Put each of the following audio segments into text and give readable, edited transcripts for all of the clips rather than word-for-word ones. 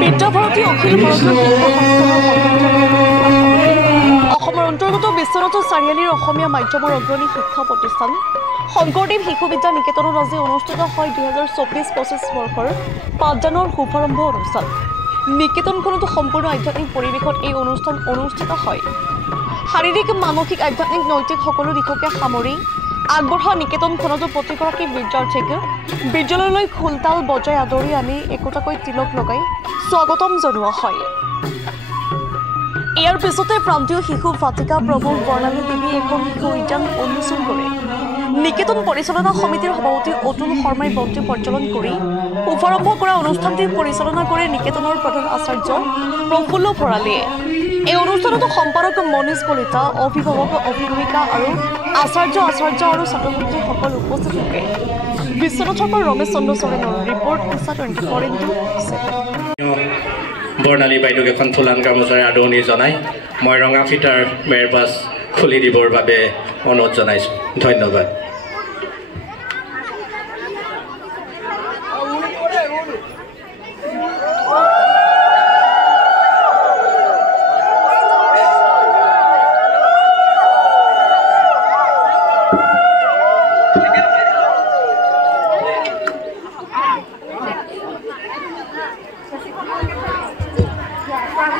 বিদ্যাভাৰতী অখিল ভাৰতীয় শিশু অসমৰ অন্তৰ্গত বিশ্বনাথ চাৰিআলিৰ অসমীয়া মাধ্যমৰ অগ্ৰণী শিক্ষা প্ৰতিষ্ঠান শংকৰদেৱ শিশু বিদ্যা নিকেতনত আজি অনুষ্ঠিত হয় 2024-25 বৰ্ষৰ পাঠদানৰ শুভাৰম্ভ অনুষ্ঠান। নিকেতনখনতো সম্পূৰ্ণ আধ্যাত্মিক পৰিৱেশত এই অনুষ্ঠান অনুষ্ঠিত হয়। শাৰীৰিক মানসিক আধ্যাত্মিক নৈতিক সকলো দিশকে সামৰি আগবঢ়া নিকেতনখনতো প্ৰতিগৰাকী বিদ্যাৰ্থীক বিদ্যালয়লৈ খোলতাল বজাই আদৰি আনি একোটাকৈ তিলক লগাই স্বাগতম জনোৱা হয়। ইয়াৰ পিছতে প্ৰান্তীয় শিশু ভাটিকা প্ৰভু বৰ্ণালী দেৱী এখন শিশু উদ্যান উন্মোচন কৰে। নিকেতন পৰিচালনা সমিতিৰ সভাপতি অতুল শৰ্মাই বন্তি প্ৰজ্বলন কৰি শুভাৰম্ভ কৰা অনুষ্ঠানটিৰ পৰিচালনা কৰে নিকেতনৰ প্ৰধান আচাৰ্য প্ৰফুল্ল ভৰালীয়ে। এই অনুষ্ঠানতো সম্পাদক মনীষ কলিতা, অভিভাৱক অভিভাৱিকা আৰু আচাৰ্য আৰু ছাত্ৰ-ছাত্ৰীসকল উপস্থিত থাকে। বিশ্বনাথৰ পৰা ৰমেশ চন্দ্ৰ চৰেণৰ ৰিপৰ্ট ইছা 24x7। বৰ্ণালী বাইদেউক এখন ফুলান গামোচাৰে আদৰণি জনাই মই ৰঙা ফিটাৰ মেৰপাছ খুলি দিবৰ বাবে অনুৰোধ জনাইছোঁ। ধন্যবাদ।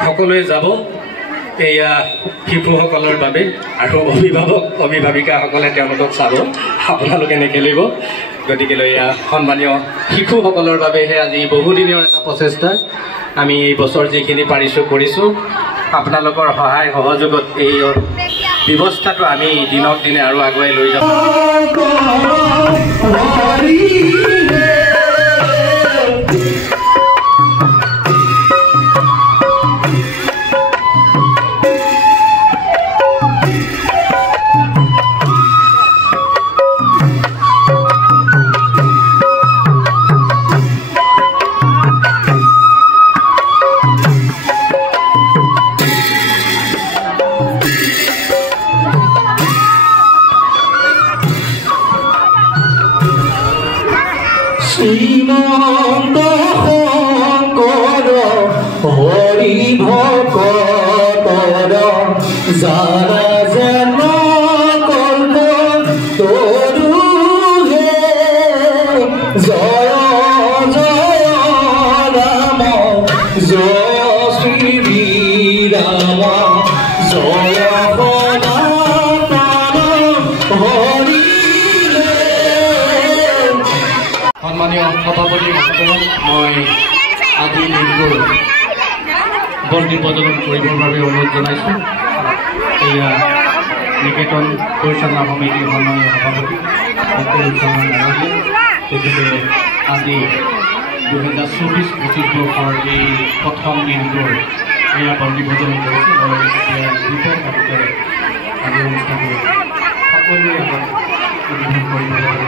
সকলোৱে যাব এয়া শিশুসকলৰ বাবে আৰু অভিভাৱক অভিভাৱিকাসকলে তেওঁলোকক চাব, আপোনালোকে নেখেলিব। গতিকেলৈ এয়া সন্মানীয় শিশুসকলৰ বাবেহে আজি বহুদিনীয় এটা প্ৰচেষ্টা। আমি এই বছৰ যিখিনি পাৰিছোঁ কৰিছোঁ। আপোনালোকৰ সহায় সহযোগত এই ব্যৱস্থাটো আমি দিনক দিনে আৰু আগুৱাই লৈ যাম। শ্ৰীমন্ত শংকৰ হৰি ভকতৰ যাৰা যেন কল্প তৰুহে জয় জয় ৰাম জয় শ্ৰী ৰাম জয় হৰি। সন্মানীয় সভাপতি মহোদয়, মই আজি দিনবোৰ বন্তি প্ৰজ্বলন কৰিবৰ বাবে অনুৰোধ জনাইছোঁ। এয়া নিকেতন পৰিচালনা সমিতিৰ সন্মানীয় সভাপতি অতুল শৰ্মা ডাঙৰীয়া, তেখেতে আজি 2024-25 বৰ্ষৰ এই প্ৰথম দিনটোৰ এয়া বন্তি প্ৰজ্বলন কৰিছে। মই এতিয়া দীপক কাপোৰে আজি অনুষ্ঠানটো সকলোৰে আগত উদ্বোধন কৰিব লাগিব।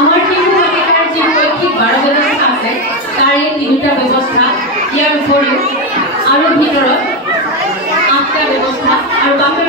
আমাৰ শিশু বাটিকাৰ যি শৈক্ষিক 12 ব্যৱস্থা আছে তাৰে 3টা ব্যৱস্থা, ইয়াৰ উপৰিও আৰু ভিতৰত 8টা ব্যৱস্থা আৰু বাকী